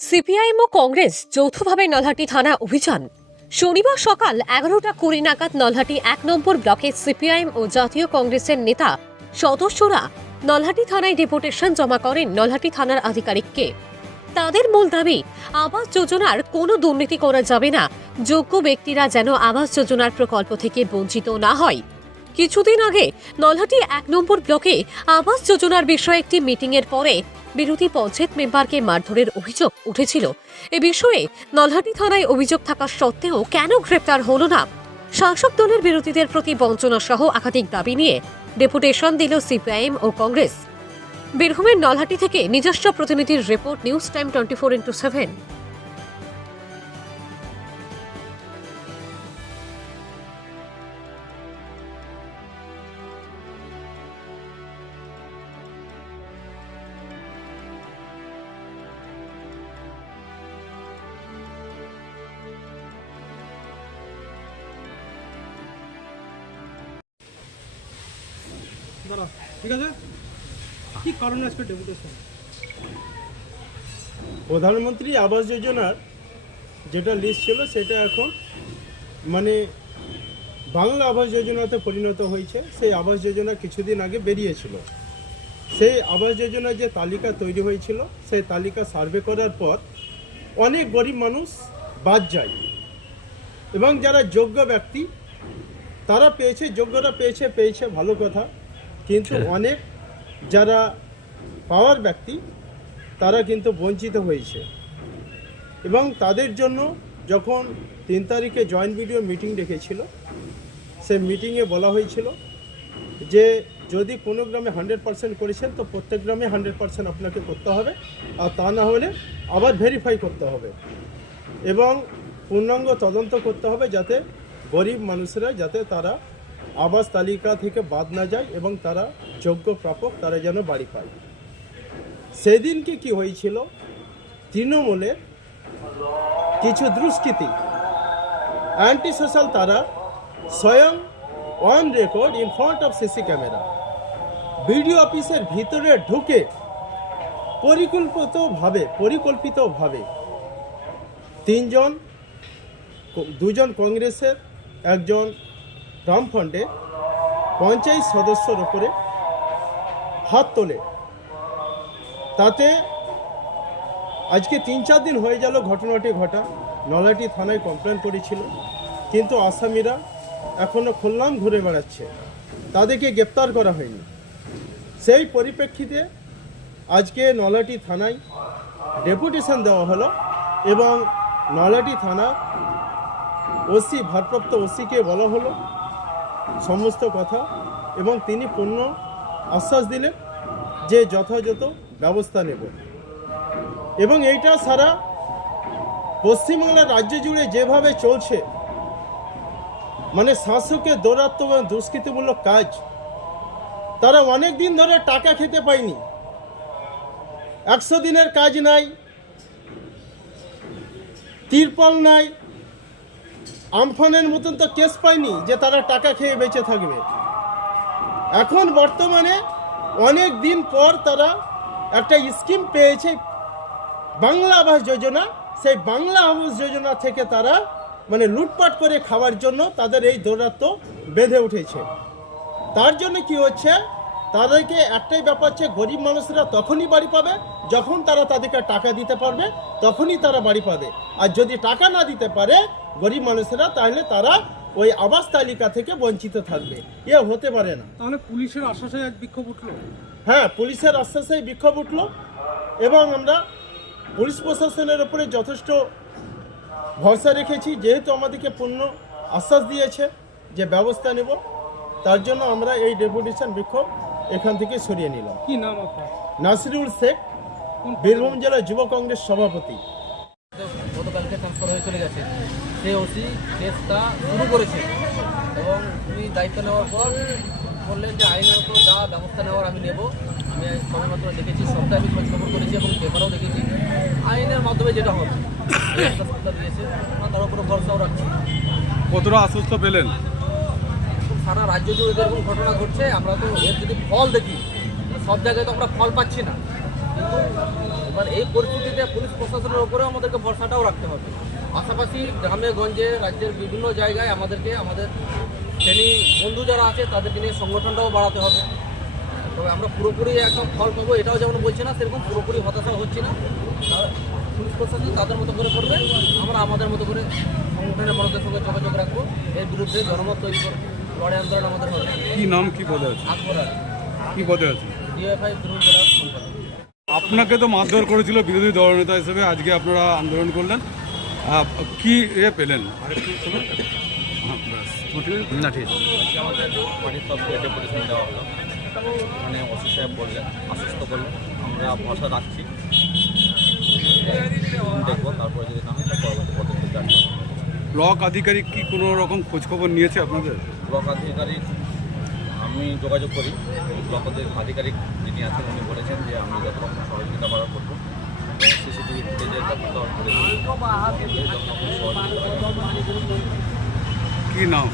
CPIM ও কংগ্রেস যৌথভাবে নলহাটি থানা অভিযান। শনিবার সকাল এগারোটা কুড়ি নাগাদ নলহাটি এক নম্বর ব্লকে সিপিআইএম ও জাতীয় কংগ্রেসের নেতা সদস্যরা নলহাটি থানায় ডেপুটেশন জমা করেন নলহাটি থানার আধিকারিককে। তাদের মূল দাবি, আবাস যোজনার কোনো দুর্নীতি করা যাবে না, যোগ্য ব্যক্তিরা যেন আবাস যোজনার প্রকল্প থেকে বঞ্চিত না হয়। কিছুদিন আগে নলহাটি এক নম্বর ব্লকে আবাস যোজনার বিষয়ে একটি মিটিংয়ের পরে বিরোধী পঞ্চায়েত মেম্বারকে মারধরের অভিযোগ উঠেছিল। এ বিষয়ে নলহাটি থানায় অভিযোগ থাকা সত্ত্বেও কেন গ্রেপ্তার হল না? শাসক দলের বিরোধীদের প্রতি বঞ্চনা সহ একাধিক দাবি নিয়ে ডেপুটেশন দিল সিপিআইএম ও কংগ্রেস। বীরভূমের নলহাটি থেকে নিজস্ব প্রতিনিধির report news time twenty four into seven. প্রধানমন্ত্রী আবাস যোজনার যেটা লিস্ট ছিল, সেটা এখন মানে বাংলা আবাস যোজনাতে পরিণত হয়েছে। সেই আবাস যোজনা কিছুদিন আগে বেরিয়েছিল। সেই আবাস যোজনার যে তালিকা তৈরি হয়েছিল, সেই তালিকা সার্ভে করার পর অনেক গরিব মানুষ বাদ যায়। এবং যারা যোগ্য ব্যক্তি, তারা পেয়েছে, যোগ্যরা পেয়েছে পেয়েছে, ভালো কথা। কিন্তু অনেক যারা পাওয়ার ব্যক্তি তারা কিন্তু বঞ্চিত হয়েছে। এবং তাদের জন্য যখন তিন তারিখে জয়েন্ট ভিডিও মিটিং ডেকেছিল সে মিটিংয়ে বলা হয়েছিল যে যদি কোনো গ্রামে হান্ড্রেড পার্সেন্ট করেছেন তো প্রত্যেক গ্রামে হান্ড্রেড পার্সেন্ট আপনাকে করতে হবে। আর তা না হলে আবার ভেরিফাই করতে হবে। এবং পূর্ণাঙ্গ তদন্ত করতে হবে যাতে গরিব মানুষরা যাতে তারা আবাস তালিকা থেকে বাদ না যায় এবং তারা যোগ্য প্রাপক, তারা যেন বাড়ি পায়। সেদিনকে কি হয়েছিল? তৃণমূলের কিছু দুষ্কৃতি। অ্যান্টি সোশ্যাল তারা স্বয়ং on record in front of CC camera BDO অফিসের ভিতরে ঢুকে পরিকল্পিতভাবে পরিকল্পিতভাবে তিনজন, দুজন কংগ্রেসের, একজন বামফ্রন্টে পঞ্চায়েত সদস্যর উপরে হাত তোলে। তাতে আজকে তিন চার দিন হয়ে গেল ঘটনাটি ঘটা। নলাটি থানায় কমপ্লেন করেছিল। কিন্তু আসামিরা এখনও খুললাম ঘুরে বেড়াচ্ছে। তাদেরকে গ্রেপ্তার করা হয়নি। সেই পরিপ্রেক্ষিতে আজকে নলাটি থানায় ডেপুটেশন দেওয়া হলো এবং নলাটি থানা ওসি, ভারপ্রাপ্ত ওসিকে বলা হলো সমস্ত কথা এবং তিনি পূর্ণ আশ্বাস দিলেন যে যথাযথ ব্যবস্থা নেব। এবং এইটা সারা পশ্চিমবাংলার রাজ্য জুড়ে যেভাবে চলছে মানে শাসকের দৌরাত্ম এবং দুষ্কৃতিমূলক কাজ, তারা অনেক দিন ধরে টাকা খেতে পায়নি। একশো দিনের কাজ নাই, তিরপল নাই আমফানের মতন তো কেস পায়নি যে তারা টাকা খেয়ে বেঁচে থাকবে। এখন বর্তমানে অনেক দিন পর তারা একটা স্কিম পেয়েছে বাংলা আবাস যোজনা। সেই বাংলা আবাস যোজনা থেকে তারা মানে লুটপাট করে খাওয়ার জন্য তাদের এই দৌরাত্ম বেঁধে উঠেছে। তার জন্য কি হচ্ছে? তাদেরকে একটাই ব্যাপার হচ্ছে গরিব মানুষরা তখনই বাড়ি পাবে যখন তারা তাদেরকে টাকা দিতে পারবে তখনই তারা বাড়ি পাবে। আর যদি টাকা না দিতে পারে গরিব মানুষেরা তাহলে তারা ওই আবাস তালিকা থেকে বঞ্চিত থাকবে। এ হতে পারে না। তাহলে পুলিশের আশ্বাসে বিক্ষোভ উঠল? হ্যাঁ পুলিশের আশ্বাসেই বিক্ষোভ উঠল এবং আমরা পুলিশ প্রশাসনের উপরে যথেষ্ট ভরসা রেখেছি। যেহেতু আমাদেরকে পূর্ণ আশ্বাস দিয়েছে যে ব্যবস্থা নেব তার জন্য আমরা এই ডেপুটেশন বিক্ষোভ এখান থেকে সরিয়ে নিলাম কি নাম আপনার? নাসিরুল শেখ বীরভূম জেলা যুব কংগ্রেস সভাপতি। গতকালকে ট্রান্সফার হয়ে চলে গেছে। সে ওসি কেসটা শুরু করেছে এবং তুমি দায়িত্ব নেওয়ার পর বললেন যে আইনত যা ব্যবস্থা নেওয়ার আমি নেব। আমি দেখেছি সবটা আমি করেছি এবং পেপারও দেখেছি। আইনের মাধ্যমে যেটা হবে এই আশ্বাসটা দিয়েছে আমরা তার উপরে ভরসাও রাখছি। কতটা আশ্বস্ত পেলেন? সারা রাজ্য জুড়ে যেরকম ঘটনা ঘটছে, আমরা তো এর যদি ফল দেখি, সব জায়গায় তো আমরা ফল পাচ্ছি না। কিন্তু এবার এই পরিস্থিতিতে পুলিশ প্রশাসনের উপরেও আমাদেরকে ভরসাটাও রাখতে হবে। পাশাপাশি গ্রামে, গঞ্জে, রাজ্যের বিভিন্ন জায়গায় আমাদেরকে, আমাদের শ্রেণি বন্ধু যারা আছে, তাদেরকে নিয়ে সংগঠনটাও বাড়াতে হবে। তবে আমরা পুরোপুরি একদম ফল পাবো, এটাও যেমন বলছি না, সেরকম পুরোপুরি হতাশা হচ্ছি না। পুলিশ প্রশাসন তাদের মতো করে করবে, আমরা আমাদের মতো করে সংগঠনের মানুষদের সঙ্গে যোগাযোগ রাখব, এর বিরুদ্ধে জনমত তৈরি করব। লড়াই আন্দোলন আমাদের হবে কি নাম কি পদে আছে? আকবর কি পদে আছে ডিএফআই তৃণমূল জেলার সম্পাদক আপনাকে তো মারধর করেছিল বিরোধী দলনেতা হিসেবে আজকে আপনারা আন্দোলন করলেন। কি এ পেলেন? ব্যাস। না ঠিক আছে। আমাদের পার্টির সব ডেপুটেশন দেওয়া হলো। মানে ওসি সাহেব বললেন আশ্বস্ত করলেন আমরা ভরসা রাখছি। দেখব তারপরে যদি না হয় পরবর্তী পদক্ষেপ ব্লক আধিকারিক কি কোনো রকম খোঁজখবর নিয়েছে আপনাদের? ব্লক আধিকারিক, আমি যোগাযোগ করি ব্লক আধিকারিক যিনি আছেন, উনি বলেছেন যে আমি যত রকম সহযোগিতা করার করব সিসিটিভি ফুটেজের কী নাম।